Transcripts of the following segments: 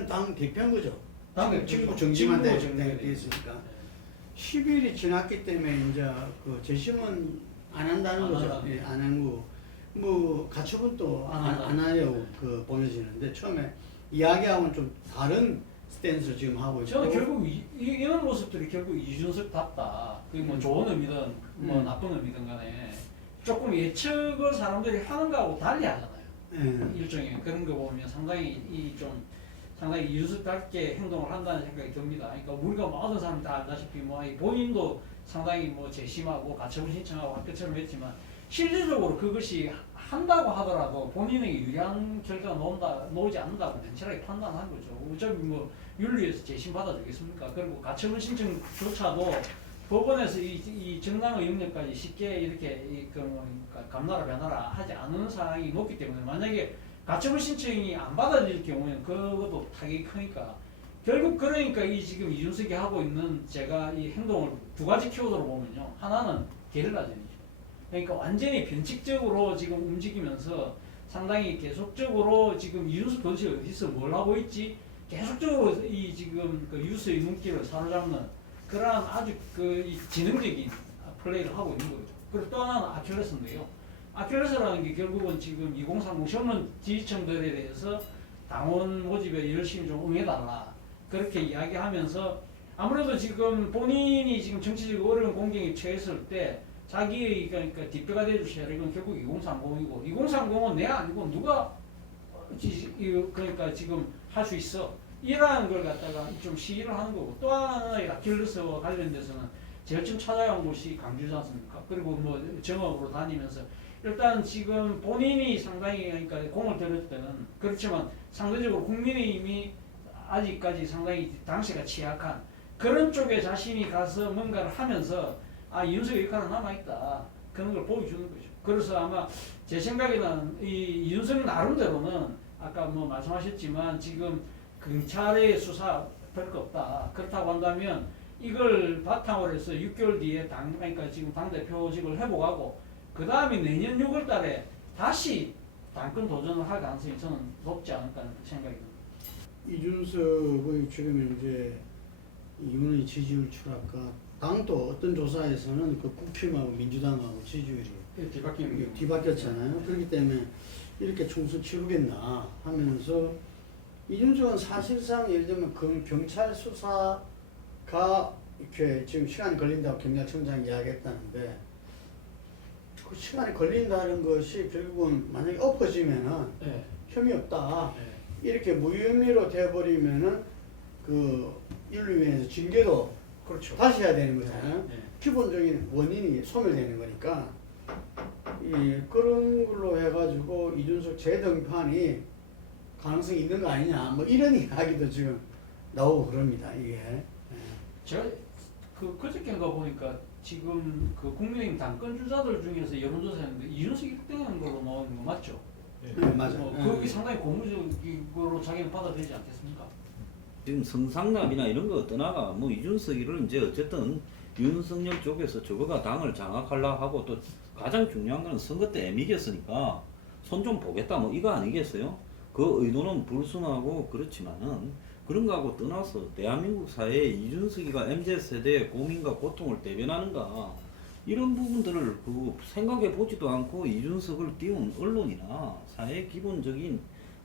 이건 당 대표인 거죠. 당 대표죠. 지금 정지만 지금도 됐으니까 10일이 지났기 때문에 이제 그 재심은 안 한다는 안 거죠. 한다. 예, 안 하고 뭐 가처분도 안 하려고 그 보여지는데 처음에 이야기하고는 좀 다른 스탠스를 지금 하고 있고. 저는 결국 이런 모습들이 결국 이준석답다. 그게 뭐 좋은 의미든 뭐 나쁜 의미든 간에 조금 예측을 사람들이 하는 거하고 달리 하잖아요. 일종의 그런 거 보면 상당히 상당히 이준석답게 행동을 한다는 생각이 듭니다. 그러니까 우리가 모든 사람이 다 알다시피 뭐 본인도 상당히 뭐 재심하고 가처분 신청하고 학교처럼 했지만 실질적으로 그것이 한다고 하더라도 본인에게 유리한 결과가 나오지 않는다고 냉철하게 판단한 거죠. 어차피 뭐 윤리에서 재심 받아주겠습니까? 그리고 가처분 신청조차도 법원에서 이 정당의 영역까지 쉽게 이렇게 감나라 변하라 하지 않는 상황이 높기 때문에 만약에 가처분 신청이 안 받아질 경우에는 그것도 타격이 크니까 결국 그러니까 지금 이준석이 하고 있는 제가 이 행동을 두 가지 키워드로 보면요. 하나는 게릴라전이죠. 그러니까 완전히 변칙적으로 지금 움직이면서 상당히 계속적으로 지금 이준석 도대체 어디서 뭘 하고 있지? 계속적으로 지금 그 유수의 눈길을 사로잡는 그러한 아주 이 지능적인 플레이를 하고 있는 거죠. 그리고 또 하나는 아킬레스인데요. 아킬레스라는 게 결국은 지금 2030 젊은 지지층들에 대해서 당원 모집에 열심히 좀 응해달라. 그렇게 이야기하면서 아무래도 지금 본인이 지금 정치적으로 어려운 공경에 처했을 때 자기의 그러니까 뒷배가 돼주셔야 이건 결국 2030이고 2030은 내 아니고 누가 그러니까 지금 할 수 있어. 이러한 걸 갖다가 좀 시기를 하는 거고 또 하나의 아킬레스와 관련돼서는 제일 처음 찾아간 곳이 광주지 않습니까? 그리고 뭐 정업으로 다니면서 일단 지금 본인이 상당히 그러니까 공을 들일 때는 그렇지만 상대적으로 국민의힘이 아직까지 상당히 당시가 취약한 그런 쪽에 자신이 가서 뭔가를 하면서 이준석의 역할은 남아있다. 그런 걸 보여주는 거죠. 그래서 아마 제 생각에는 이준석 나름대로는 아까 뭐 말씀하셨지만 지금 경찰의 수사 별거 없다. 그렇다고 한다면 이걸 바탕으로 해서 6개월 뒤에 그러니까 지금 당대표직을 회복하고 그 다음에 내년 6월 달에 다시 당권 도전을 할 가능성이 저는 높지 않을까 하는 생각이 듭니다. 이준석의 지금 이제 이윤의 지지율 추락과 당도 어떤 조사에서는 그 국힘하고 민주당하고 지지율이 뒤바뀌었잖아요. 그렇기 때문에 이렇게 총선 치르겠나 하면서 이준석은 사실상 예를 들면 경찰 수사가 이렇게 지금 시간이 걸린다고 경찰청장이 이야기했다는데 그 시간이 걸린다는 것이 결국은 만약에 엎어지면은 네. 혐의 없다. 네. 이렇게 무혐의로 돼버리면은 그 윤리위에서 징계도 그렇죠. 다시 해야 되는 거잖아요. 네. 기본적인 원인이 소멸되는 거니까 그런 걸로 해가지고 이준석 재등판이 가능성이 있는 거 아니냐 뭐 이런 이야기도 지금 나오고 그럽니다. 이게 제가 그저께인가 보니까 지금 그 국민의힘 당권 주자들 중에서 여론조사했는데 이준석이 1등하는 걸로 나오는 거 맞죠? 네, 맞아요. 그게 상당히 고무적으로 자기는 받아들이지 않겠습니까? 지금 성상납이나 이런 거 떠나가 뭐 이준석이를 이제 어쨌든 윤석열 쪽에서 저거가 당을 장악하려고 하고 또 가장 중요한 건 선거 때 애미겼으니까 손 좀 보겠다 뭐 이거 아니겠어요? 그 의도는 불순하고 그렇지만은 그런 거하고 떠나서 대한민국 사회에 이준석이가 MZ세대의 고민과 고통을 대변하는가 이런 부분들을 생각해 보지도 않고 이준석을 띄운 언론이나 사회의 기본적인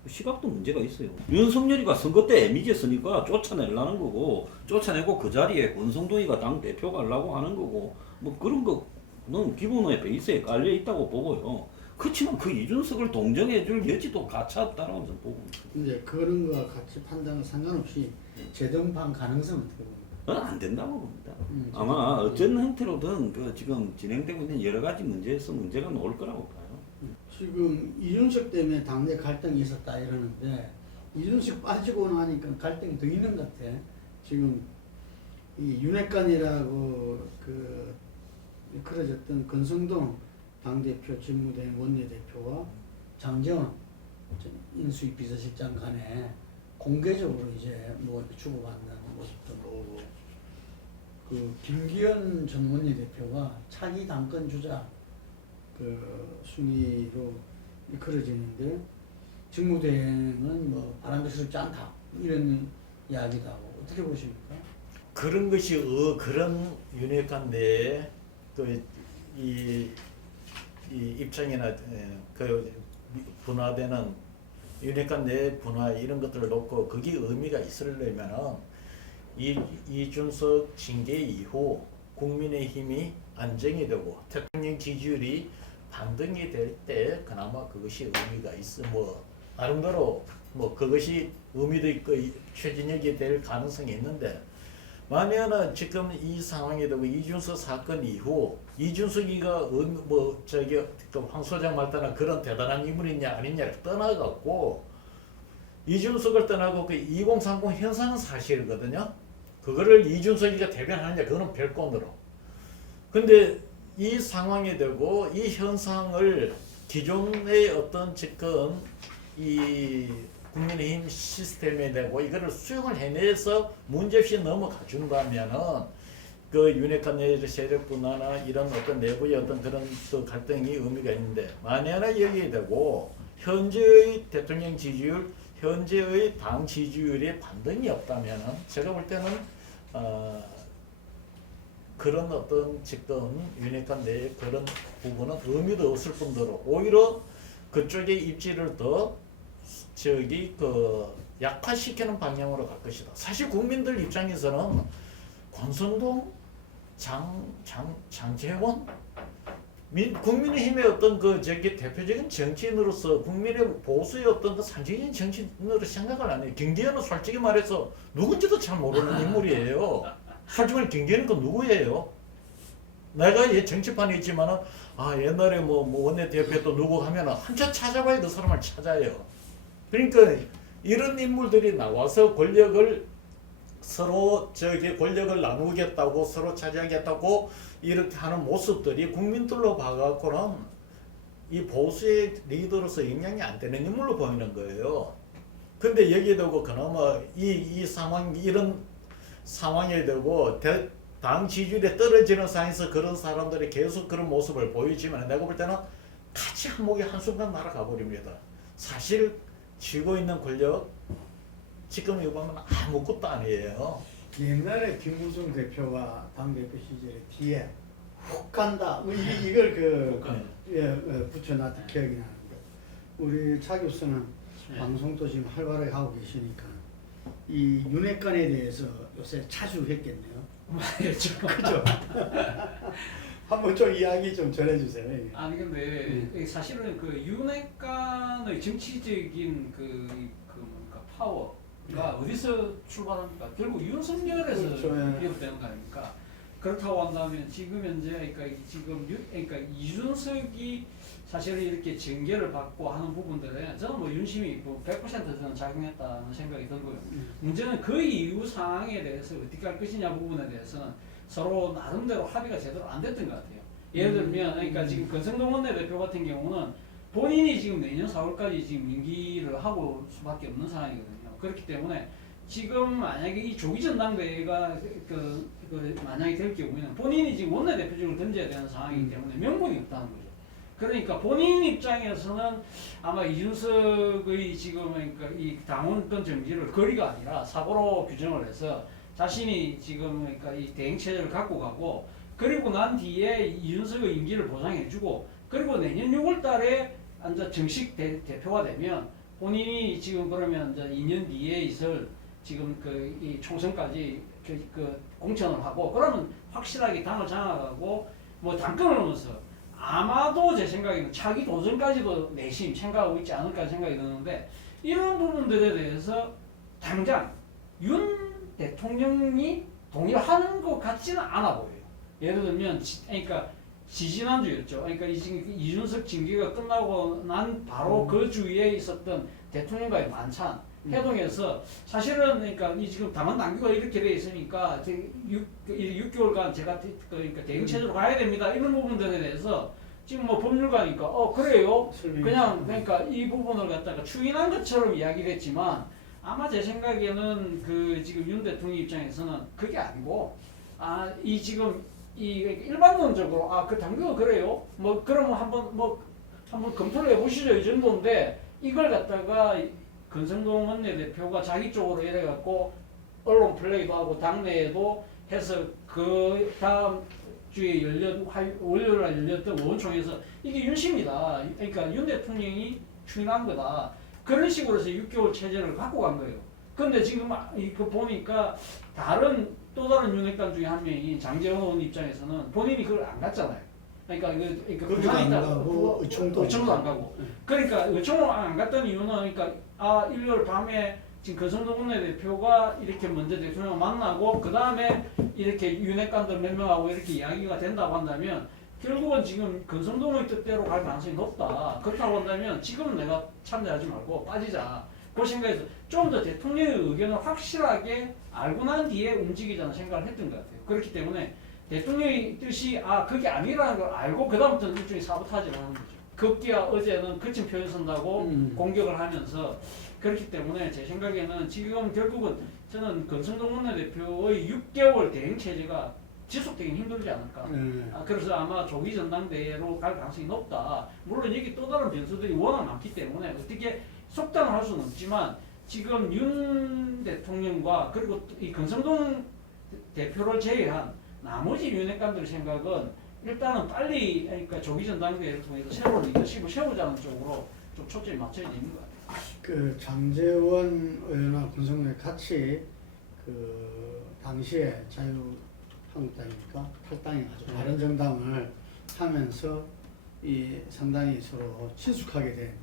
시각도 문제가 있어요. 윤석열이가 선거 때 애미졌으니까 쫓아내려는 거고 쫓아내고 그 자리에 권성동이가 당 대표가 하려고 하는 거고 뭐 그런 거는 기본의 베이스에 깔려 있다고 보고요. 그렇지만 그 이준석을 동정해줄 여지도 가차 없다라고 저는 보고 있습니다. 이제 그런 거와 같이 판단은 상관없이 재등판 가능성은 어떻게 봅니까? 안 된다고 봅니다. 아마 어떤 형태로든 지금 진행되고 있는 여러 가지 문제에서 문제가 나올 거라고 봐요. 지금 이준석 때문에 당내 갈등이 있었다 이러는데 이준석 빠지고 나니까 갈등이 더 있는 것 같아. 지금 이 윤핵관이라고 그려졌던 권성동 당대표 직무대행 원내대표와 장재원 인수위 비서실장 간에 공개적으로 이제 뭐 주고받는 모습도 나오고 그 김기현 전 원내대표가 차기 당권 주자 순위로 이끌어지는데 직무대행은 뭐 바람직스럽지 않다 이런 이야기도 하고 어떻게 보십니까? 그런 것이 그런 윤핵관 내에 이 입장이나 그 분화되는 윤핵관 내 분화 이런 것들을 놓고 그게 의미가 있으려면은 이준석 징계 이후 국민의힘이 안정이 되고 대통령 지지율이 반등이 될 때 그나마 그것이 의미가 있어 나름대로 그것이 의미도 있고 추진력이 될 가능성이 있는데 만약에 지금 이 상황이 되고 이준석 사건 이후 이준석이가 황 소장 말따나 그런 대단한 인물이냐 아니냐를 떠나갖고 이준석을 떠나고 그 2030 현상은 사실이거든요. 그거를 이준석이가 대변하느냐 그거는 별건으로. 근데 이 상황이 되고 이 현상을 기존의 어떤 지금 이 국민의힘 시스템에 대고 이거를 수용을 해내서 문제없이 넘어가 준다면은 그 윤핵관 내 세력 분화나 이런 어떤 내부의 어떤 그런 또 갈등이 의미가 있는데 만약에 여기에 대고 현재의 대통령 지지율, 현재의 당 지지율에 반등이 없다면은 제가 볼 때는 그런 어떤 지금 윤핵관 내 그런 부분은 의미도 없을 뿐더러 오히려 그쪽의 입지를 더 약화시키는 방향으로 갈 것이다. 사실 국민들 입장에서는 권성동, 장재원, 국민의힘의 어떤 대표적인 정치인으로서 국민의 보수의 어떤 상징적인 정치인으로 생각을 안 해요. 김기현은 솔직히 말해서 누군지도 잘 모르는 인물이에요. 솔직히 말해 김기현은 그 누구예요? 내가 정치판에 있지만은 옛날에 원내대표도 누구 하면은 한참 찾아봐야 그 사람을 찾아요. 그러니까 이런 인물들이 나와서 권력을 서로 권력을 나누겠다고 서로 차지하겠다고 이렇게 하는 모습들이 국민들로 봐갖고는 이 보수의 리더로서 영향이 안 되는 인물로 보이는 거예요. 근데 여기에 대고 그나마 이런 상황에 대고 당 지지율이 떨어지는 상황에서 그런 사람들이 계속 그런 모습을 보이지만 내가 볼 때는 같이 한목에 한순간 날아가 버립니다. 사실 쥐고 있는 권력 지금 이거 보면 아무것도 아니에요. 옛날에 김무성 대표와 당대표 시절에 뒤에 훅 간다 이걸 붙여놨던 기억이 나는데 우리 차 교수는 방송도 지금 활발하게 하고 계시니까 이 윤핵관에 대해서 요새 자주 했겠네요. 그죠? 한번 좀 이야기 좀 전해주세요. 아니 근데 사실은 그 윤핵관의 정치적인 뭡니까 파워가 어디서 출발합니까? 결국 윤석열에서 그렇죠. 비롯되는 거 아닙니까? 그렇다고 한다면 지금 현재 그러니까 이준석이 사실은 이렇게 징계를 받고 하는 부분들에 저는 윤심이 100% 저는 작용했다는 생각이 들고요. 문제는 그 이후 상황에 대해서 어떻게 할 것이냐 부분에 대해서는 서로 나름대로 합의가 제대로 안 됐던 것 같아요. 예를 들면 그러니까 지금 권성동 원내대표 같은 경우는 본인이 지금 내년 4월까지 지금 임기를 하고 수밖에 없는 상황이거든요. 그렇기 때문에 지금 만약에 이 조기 전당대회가 만약에 될 경우에는 본인이 지금 원내대표직을 던져야 되는 상황이기 때문에 명분이 없다는 거죠. 그러니까 본인 입장에서는 아마 이준석의 지금 그러니까 이 당원권 정지를 거리가 아니라 사고로 규정을 해서 자신이 지금 그러니까 이 대행 체제를 갖고 가고 그리고 난 뒤에 이준석의 임기를 보장해주고 그리고 내년 6월달에 이제 정식 대표가 되면 본인이 지금 그러면 이제 2년 뒤에 있을 지금 이 총선까지 공천을 하고 그러면 확실하게 당을 장악하고 당권을 넘어서 아마도 제 생각에는 차기 도전까지도 내심 생각하고 있지 않을까 생각이 드는데 이런 부분들에 대해서 당장 윤 대통령이 동의하는 것 같지는 않아 보여요. 예를 들면 그러니까 지지난주였죠. 그러니까 이준석 징계가 끝나고 난 바로 그 주위에 있었던 대통령과의 만찬 회동에서 사실은 그러니까 지금 당원 당규가 이렇게 돼 있으니까 6개월간 제가 그러니까 대응 체제로 가야 됩니다. 이런 부분들에 대해서 지금 법률가니까 그래요. 그냥 그러니까 이 부분을 갖다가 추인한 것처럼 이야기를 했지만 아마 제 생각에는 지금 윤 대통령 입장에서는 그게 아니고 지금 일반론적으로 그 당규가 그래요. 그러면 한번 검토를 해보시죠 이 정도인데 이걸 갖다가 권성동 원내대표가 자기 쪽으로 이래갖고 언론 플레이도 하고 당내에도 해서 그 다음 주에 월요일 날 열렸던 원총에서 이게 윤심이다. 그러니까 윤 대통령이 추인한 거다. 그런 식으로 해서 6개월 체제를 갖고 간 거예요. 근데 지금 이거 보니까 또 다른 윤핵관 중에 한 명이 장제원 의원 입장에서는 본인이 그걸 안 갔잖아요. 그러니까 거기도 부산에 안 있다 가고 의총도 안 가고. 그러니까 의총을 안 갔던 이유는 그러니까 일요일 밤에 지금 권성동 원내대표가 이렇게 먼저 대통령을 만나고 그 다음에 이렇게 윤핵관들 몇 명하고 이렇게 이야기가 된다고 한다면 결국은 지금 권성동의 뜻대로 갈 가능성이 높다. 그렇다고 한다면 지금은 내가 참여하지 말고 빠지자. 그 생각에서 좀 더 대통령의 의견을 확실하게 알고 난 뒤에 움직이자는 생각을 했던 것 같아요. 그렇기 때문에 대통령의 뜻이 그게 아니라는 걸 알고 그 다음부터는 일종의 사보타지를 하는 거죠. 급기야 어제는 거친 표현 쓴다고 공격을 하면서 그렇기 때문에 제 생각에는 지금 결국은 저는 권성동 원내대표의 6개월 대행 체제가 지속되긴 힘들지 않을까. 그래서 아마 조기 전당대회로 갈 가능성이 높다. 물론 여기 또 다른 변수들이 워낙 많기 때문에 어떻게 속단을 할 수는 없지만 지금 윤 대통령과 그리고 이 권성동 대표를 제외한 나머지 윤핵관들의 생각은 일단은 빨리 그러니까 조기 전당대회를 통해서 새로운 리더십을 세우자는 쪽으로 좀 초점이 맞춰야 되는 것 같아요. 그 장제원 의원하고 권성동이 같이 그 당시에 자유한국당이니까 탈당해가지고 바른정당을 하면서 이 상당히 서로 친숙하게 된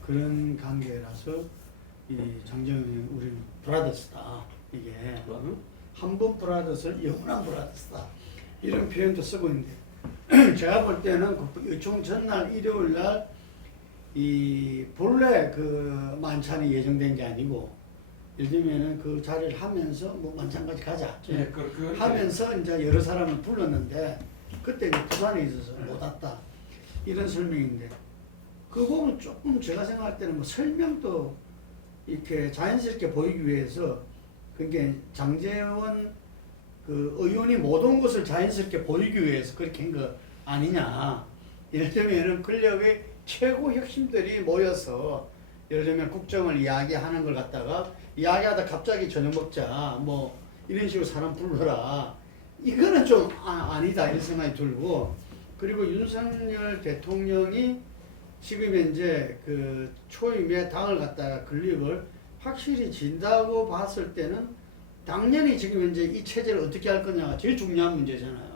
그런 관계라서 이 장제원 의원 우리는 브라더스다 이게 한번 브라더스 영원한 브라더스다 이런 표현도 쓰고 있는데 제가 볼 때는 그 의총 전날 일요일 날 이 본래 그 만찬이 예정된 게 아니고 예를 들면은 그 자리를 하면서 뭐 만찬까지 가자 하면서 이제 여러 사람을 불렀는데 그때 이제 부산에 있어서 못 왔다 이런 설명인데 그 부분 조금 제가 생각할 때는 뭐 설명도 이렇게 자연스럽게 보이기 위해서 그게 장제원 그 의원이 못 온 것을 자연스럽게 보이기 위해서 그렇게 한 거 아니냐. 예를 들면은 권력의 최고 혁신들이 모여서 예를 들면 국정을 이야기하는 걸 갖다가 이야기하다 갑자기 저녁 먹자 뭐 이런 식으로 사람 불러라 이거는 좀 아니다 이런 생각이 들고 그리고 윤석열 대통령이 지금 현재 그 초임에 당을 갖다가 건립을 확실히 진다고 봤을 때는 당연히 지금 현재 이 체제를 어떻게 할 거냐가 제일 중요한 문제잖아요.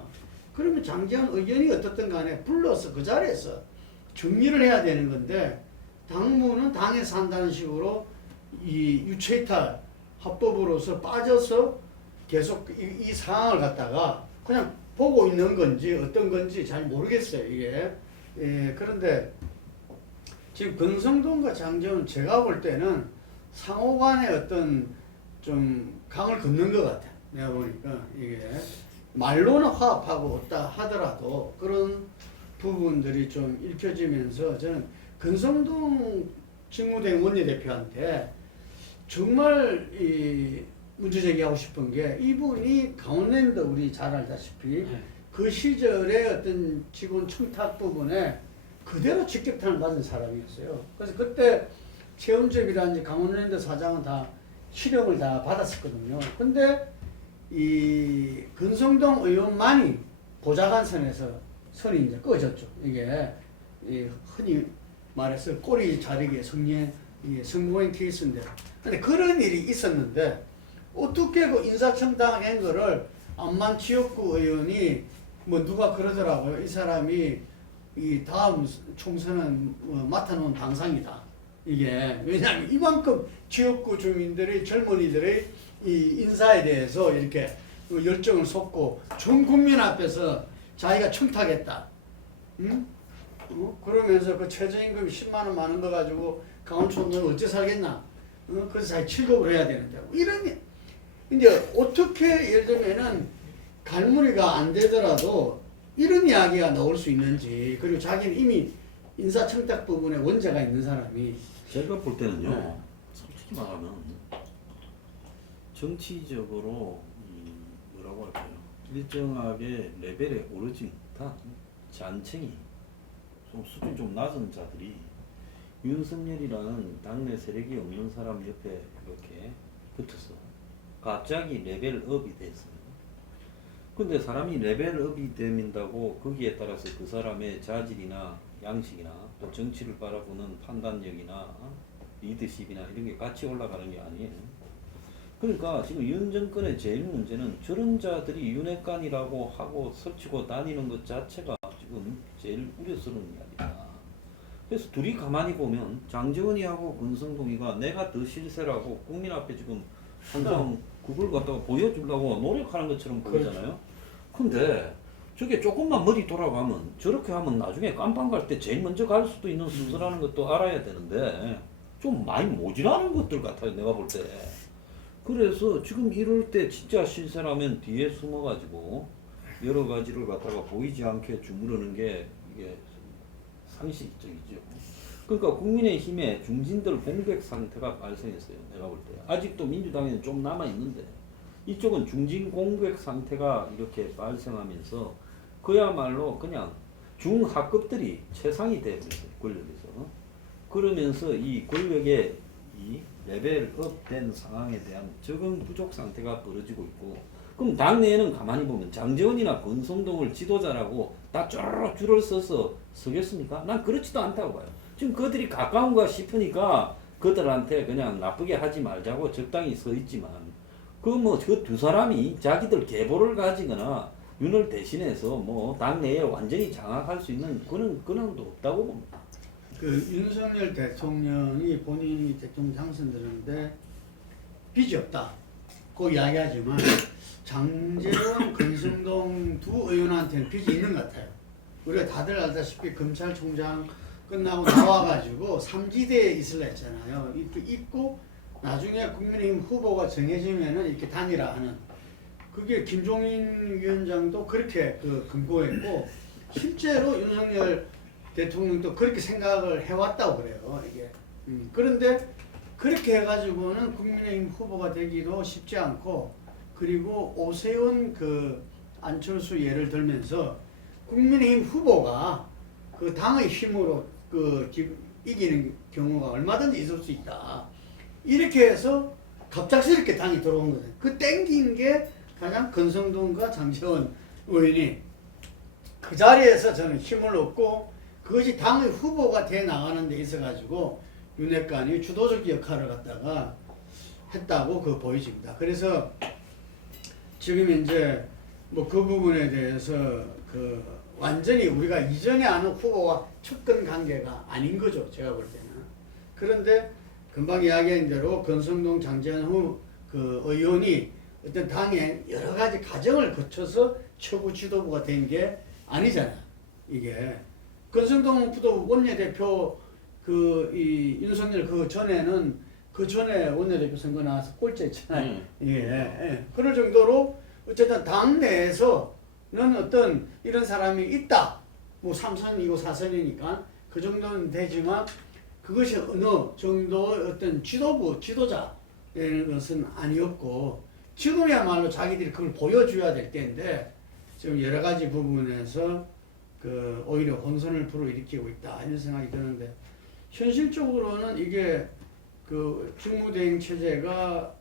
그러면 장제원 의견이 어떻든 간에 불러서 그 자리에서 정리를 해야 되는 건데 당무는 당에서 한다는 식으로 이 유체이탈 합법으로서 빠져서 계속 이 상황을 갖다가 그냥 보고 있는 건지 어떤 건지 잘 모르겠어요 이게. 그런데 지금 권성동과 장제원 제가 볼 때는 상호간의 어떤 좀 강을 긋는 것 같아. 내가 보니까 이게 말로는 화합하고 없다 하더라도 그런 부분들이 좀 읽혀지면서 저는 권성동 직무대행 원내대표한테 정말 이 문제 제기하고 싶은 게 이분이 강원랜드 우리 잘 알다시피 그 시절의 어떤 직원 청탁 부분에 그대로 직격탄을 맞은 사람이었어요. 그래서 그때 최은접이라는 강원랜드 사장은 다 실형을 다 받았었거든요. 근데 이 권성동 의원만이 보좌관선에서 선이 이제 꺼졌죠. 이게 흔히 말해서 꼬리 자르기의 성공한 케이스인데. 근데 그런 일이 있었는데 어떻게 그 인사청탁 한 거를 안만 지역구 의원이 뭐 누가 그러더라고요. 이 사람이 이 다음 총선은 맡아놓은 당상이다. 이게 왜냐하면 이만큼 지역구 주민들의 젊은이들의 이 인사에 대해서 이렇게 열정을 쏟고 전 국민 앞에서 자기가 청탁했다. 응? 그러면서 그 최저임금 10만 원 많은 거 가지고 강원촌은 어째 살겠나? 그래서 자기 취급을 해야 되는데 이런 이제 어떻게 예를 들면은 갈무리가 안 되더라도 이런 이야기가 나올 수 있는지 그리고 자기는 이미 인사청탁 부분에 원죄가 있는 사람이 제가 볼 때는요 솔직히 말하면 정치적으로 뭐라고 할까요 일정하게 레벨에 오르지 못한 잔챙이 좀 수준이 좀 낮은 자들이 윤석열이라는 당내 세력이 없는 사람 옆에 이렇게 붙어서 갑자기 레벨업이 됐어요. 근데 사람이 레벨업이 된다고 거기에 따라서 그 사람의 자질이나 양식이나 또 정치를 바라보는 판단력이나 리더십이나 이런 게 같이 올라가는 게 아니에요. 그러니까 지금 윤 정권의 제일 문제는 저런 자들이 윤핵관이라고 하고 설치고 다니는 것 자체가 지금 제일 우려스러운 이야기다. 그래서 둘이 가만히 보면 장재원이하고 권성동이가 내가 더 실세라고 국민 앞에 지금 항상 그걸 갖다가 보여주려고 노력하는 것처럼 보이잖아요. 근데 저게 조금만 머리 돌아가면 저렇게 하면 나중에 깜빵 갈 때 제일 먼저 갈 수도 있는 수술하는 것도 알아야 되는데 좀 많이 모질하는 것들 같아요, 내가 볼 때. 그래서 지금 이럴 때 진짜 실세라면 뒤에 숨어가지고 여러 가지를 갖다가 보이지 않게 주무르는 게 이게 상식적이죠. 그러니까 국민의힘의 중진들 공백 상태가 발생했어요, 내가 볼 때. 아직도 민주당에는 좀 남아있는데 이쪽은 중진 공백 상태가 이렇게 발생하면서 그야말로 그냥 중하급들이 최상이 되어버렸어요, 권력에서. 그러면서 이 권력의 이 레벨업 된 상황에 대한 적응 부족 상태가 벌어지고 있고, 그럼 당내에는 가만히 보면 장재원이나 권성동을 지도자라고 다 쪼르륵 줄을 서서 서겠습니까? 난 그렇지도 않다고 봐요. 지금 그들이 가까운가 싶으니까 그들한테 그냥 나쁘게 하지 말자고 적당히 서 있지만, 그 뭐 그 두 사람이 자기들 계보를 가지거나 윤을 대신해서 뭐 당내에 완전히 장악할 수 있는 그런 근황도 없다고 봅니다. 그 윤석열 대통령이 본인이 대통령 당선되는데 빚이 없다. 그 이야기하지만 장재원, 권성동 두 의원한테는 빚이 있는 것 같아요. 우리가 다들 알다시피 검찰총장 끝나고 나와가지고 삼지대에 있으려 했잖아요. 이렇게 있고 나중에 국민의힘 후보가 정해지면은 이렇게 다니라 하는, 그게 김종인 위원장도 그렇게 금고했고 실제로 윤석열 대통령도 그렇게 생각을 해왔다고 그래요. 이게 그런데 그렇게 해가지고는 국민의힘 후보가 되기도 쉽지 않고, 그리고 오세훈 안철수 예를 들면서 국민의힘 후보가 그 당의 힘으로 이기는 경우가 얼마든지 있을 수 있다. 이렇게 해서 갑작스럽게 당이 들어온 거예요. 그 땡긴 게 가장 권성동과 장재원 의원이 그 자리에서 저는 힘을 얻고, 그것이 당의 후보가 돼 나가는 데 있어가지고 윤핵관이 주도적 역할을 갖다가 했다고 보여집니다. 그래서 지금 이제 뭐 그 부분에 대해서 완전히 우리가 이전에 아는 후보와 척근 관계가 아닌 거죠, 제가 볼 때는. 그런데 금방 이야기한 대로 권성동, 장재원 의원이 어떤 당의 여러 가지 과정을 거쳐서 최고 지도부가 된 게 아니잖아요, 이게. 권성동 후보 원내대표 이 윤석열 그 전에 원내대표 선거 나와서 꼴찌했잖아요. 예. 그럴 정도로 어쨌든 당 내에서는 어떤 이런 사람이 있다. 뭐 3선이고 4선이니까 그 정도는 되지만 그것이 어느 정도의 어떤 지도자라는 것은 아니었고, 지금이야말로 자기들이 그걸 보여줘야 될 때인데 지금 여러 가지 부분에서 오히려 혼선을 불어일으키고 있다, 이런 생각이 드는데, 현실적으로는 이게 직무대행 체제가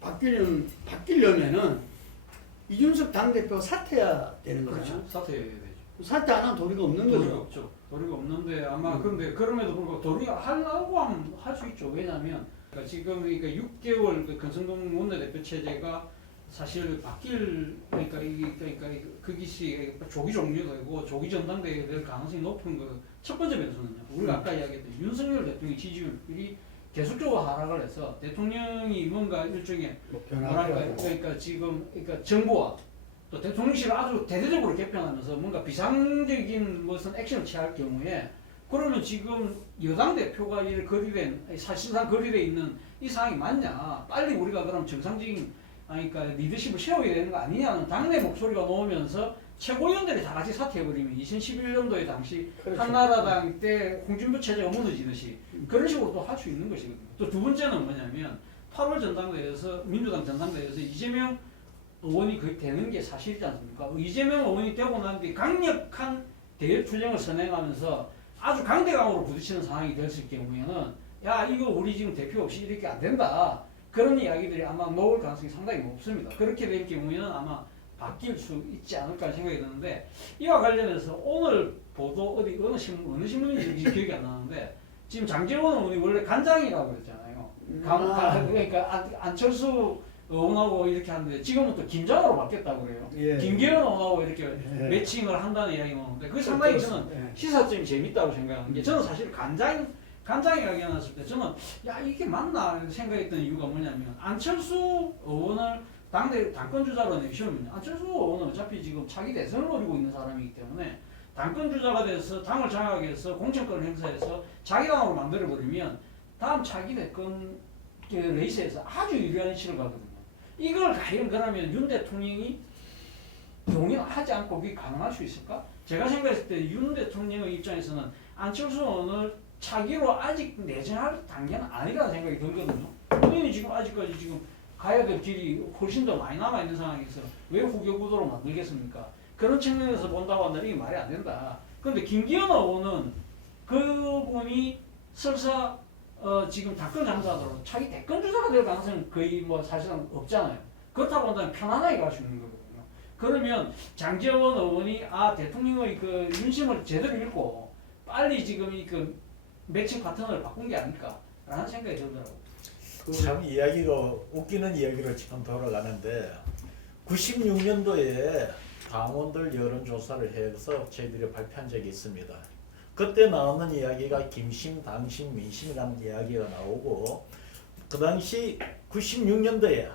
바뀌려면은 이준석 당대표 사퇴해야 되는 거잖아요. 그렇죠. 사퇴해야 되죠. 사퇴 안 하면 도리가 없는 도리가 거죠. 없죠. 도리가 없는데 아마 근데 그럼에도 불구하고 도리가 하려고 하면 할 수 있죠. 왜냐하면 지금 6개월 권성동 원내대표 체제가 사실 바뀔 그것이 조기 종료되고 조기 전당대회가 될 가능성이 높은 첫 번째 변수는요. 우리가 아까 이야기했던 윤석열 대통령 지지율이 계속적으로 하락을 해서 대통령이 뭔가 일종의 뭐랄까 정부와 또 대통령실을 아주 대대적으로 개편하면서 뭔가 비상적인 무슨 액션을 취할 경우에, 그러면 지금 여당 대표가 사실상 거리돼 있는 이 상황이 맞냐? 빨리 우리가 그럼 정상적인 리더십을 세워야 되는 거 아니냐는 당내 목소리가 나오면서 최고위원들이 다 같이 사퇴해버리면 2011년도에 당시 그렇죠. 한나라당 때 홍준표 체제가 무너지듯이 그런 식으로 또 할 수 있는 것이거든요. 또 두 번째는 뭐냐면 8월 전당대회에서 민주당 전당대회에서 이재명 의원이 거의 되는 게 사실이지 않습니까? 이재명 의원이 되고 난 뒤 강력한 대외 투쟁을 선행하면서 아주 강대강으로 부딪히는 상황이 됐을 경우에는 야 이거 우리 지금 대표 없이 이렇게 안 된다 그런 이야기들이 아마 나올 가능성이 상당히 높습니다. 그렇게 될 경우에는 아마 바뀔 수 있지 않을까 생각이 드는데 이와 관련해서 오늘 보도 어느 신문인지 기억이 안 나는데 지금 장제원 의원이 원래 간장이라고 그랬잖아요. 그러니까 안철수 의원하고 이렇게 하는데 지금은 또 김장으로 바뀌었다고 그래요. 예. 김계현 의원하고 이렇게 예. 매칭을 한다는 이야기가 나오는데 그게 상당히 저는 예. 시사점이 재밌다고 생각하는 게 저는 사실 간장 이야기가 나왔을 때 저는 야 이게 맞나 생각했던 이유가 뭐냐면 안철수 의원을 당권 주자로 내시면 안철수 의원은 어차피 지금 차기 대선을 노리고 있는 사람이기 때문에 당권 주자가 돼서 당을 장악해서 공천권을 행사해서 자기 당으로 만들어 버리면 다음 차기 대권 레이스에서 아주 유리한 위치를 가거든요. 이걸 과연 그러면 윤 대통령이 용인하지 않고 그게 가능할 수 있을까? 제가 생각했을 때 윤 대통령의 입장에서는 안철수 의원을 차기로 아직 내정할 단계는 아니라는 생각이 들거든요. 본인이 지금 아직까지 지금 가야 될 길이 훨씬 더 많이 남아 있는 상황에서 왜 후계 구도로 만들겠습니까? 그런 측면에서 본다고 한다면 이게 말이 안 된다. 그런데 김기현 의원은 그분이 설사 지금 당권 당사자로 차기 대권 주자가 될 가능성은 거의 뭐 사실상 없잖아요. 그렇다고 한다면 편안하게 갈 수 있는 거거든요. 그러면 장제원 의원이 대통령의 그 윤심을 제대로 읽고 빨리 지금 그 매칭 파트너를 바꾼 게 아닐까라는 생각이 들더라고요. 참 이야기가 웃기는 이야기로 지금 돌아가는데 96년도에 당원들 여론조사를 해서 저희들이 발표한 적이 있습니다. 그때 나오는 이야기가 김심, 당심, 민심이라는 이야기가 나오고 그 당시 96년도에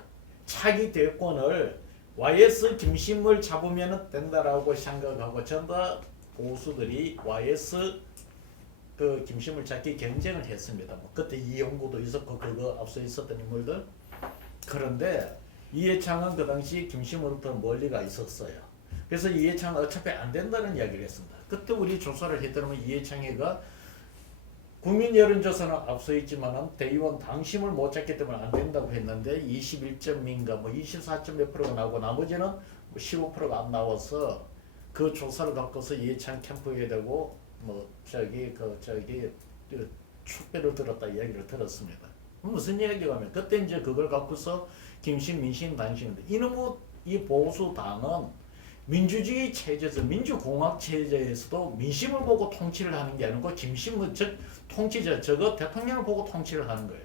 차기 대권을 YS 김심을 잡으면 된다라고 생각하고 전부 다 보수들이 YS 그 김심을 잡기 경쟁을 했습니다. 뭐 그때 이영구도 있었고 그거 앞서 있었던 인물들. 그런데 이해창은 그 당시 김심으로부터 멀리가 있었어요. 그래서 이해창은 어차피 안 된다는 이야기를 했습니다. 그때 우리 조사를 했더니 이해창이가 국민 여론조사는 앞서 있지만 대의원 당심을 못 잡기 때문에 안 된다고 했는데 21.인가 뭐 24몇 프로가 나오고 나머지는 뭐 15%가 안 나와서 그 조사를 갖고서 이해창 캠프에 되고 뭐 축배를 들었다 이야기를 들었습니다. 무슨 이야기가 하면 그때 이제 그걸 갖고서 김심, 민심, 당심인데 이놈의 이 보수당은 민주주의 체제에서 민주공화 체제에서도 민심을 보고 통치를 하는 게 아니고 김심은 즉 통치자 저거 대통령을 보고 통치를 하는 거예요.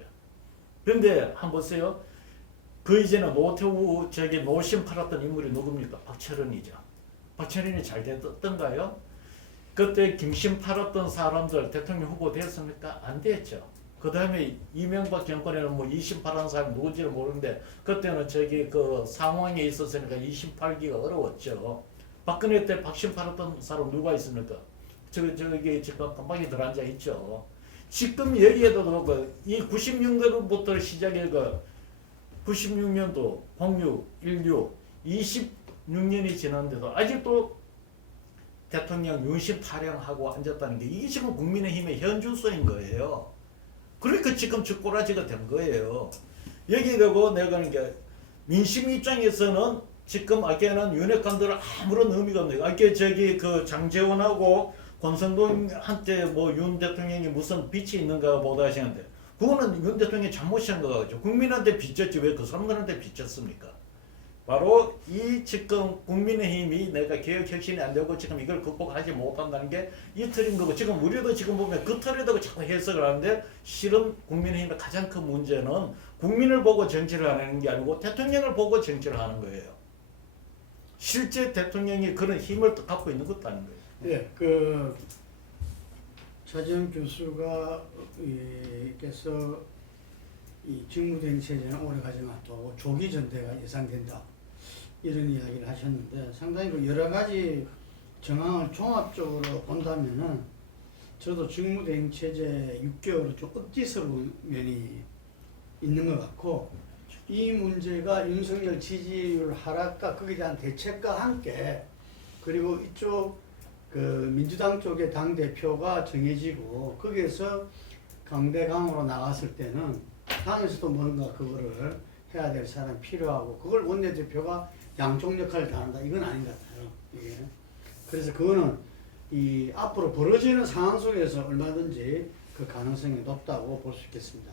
그런데 한번 보세요. 그 이제는 노태우 노심 팔았던 인물이 누굽니까? 박철원이죠. 박철원이 잘 됐던가요? 그때 김심 팔았던 사람들 대통령 후보 됐습니까? 안 됐죠. 그 다음에 이명박 정권에는 뭐 20 팔은 사람이 누군지를 모르는데 그때는 그 상황에 있었으니까 20 팔기가 어려웠죠. 박근혜 때 박심 팔았던 사람 누가 있습니까? 저기 지금 깜빡이 들어앉아 있죠. 지금 여기에도 그렇고 이 96년도부터 시작해 96년도, 06, 16, 26년이 지났는데도 아직도 대통령 윤심 타령하고 앉았다는 게 이게 지금 국민의힘의 현주소인 거예요. 그러니까 지금 쥐꼬라지가 된 거예요. 여기에 대고 내가 하는 게 민심 입장에서는 지금 아까는 윤핵관들은 아무런 의미가 없는 거예요. 아까 장제원하고 권성동한테 뭐 윤 대통령이 무슨 빚이 있는가 보다 하시는데 그거는 윤 대통령이 잘못한 거죠. 국민한테 빚졌지 왜 그 사람들한테 빚졌습니까? 바로 이 지금 국민의힘이 내가 개혁혁신이 안 되고 지금 이걸 극복하지 못한다는 게 이 틀인 거고 지금 우리도 지금 보면 그 틀에다가 자꾸 해석을 하는데 실은 국민의힘의 가장 큰 문제는 국민을 보고 정치를 하는 게 아니고 대통령을 보고 정치를 하는 거예요. 실제 대통령이 그런 힘을 갖고 있는 것도 아닌 거예요. 예, 차지현 교수가 께서 이 직무대행 체제는 오래 가지 않고 조기 전대가 예상된다 이런 이야기를 하셨는데 상당히 여러 가지 정황을 종합적으로 본다면은 저도 직무대행 체제 6개월은 좀 억지스러운 면이 있는 것 같고 이 문제가 윤석열 지지율 하락과 거기에 대한 대책과 함께 그리고 이쪽 민주당 쪽의 당 대표가 정해지고 거기에서 강대강으로 나갔을 때는 당에서도 뭔가 그거를 해야 될 사람이 필요하고 그걸 원내대표가 양쪽 역할을 다한다 이건 아닌 것 같아요. 이게. 그래서 그거는 이 앞으로 벌어지는 상황 속에서 얼마든지 그 가능성이 높다고 볼 수 있겠습니다.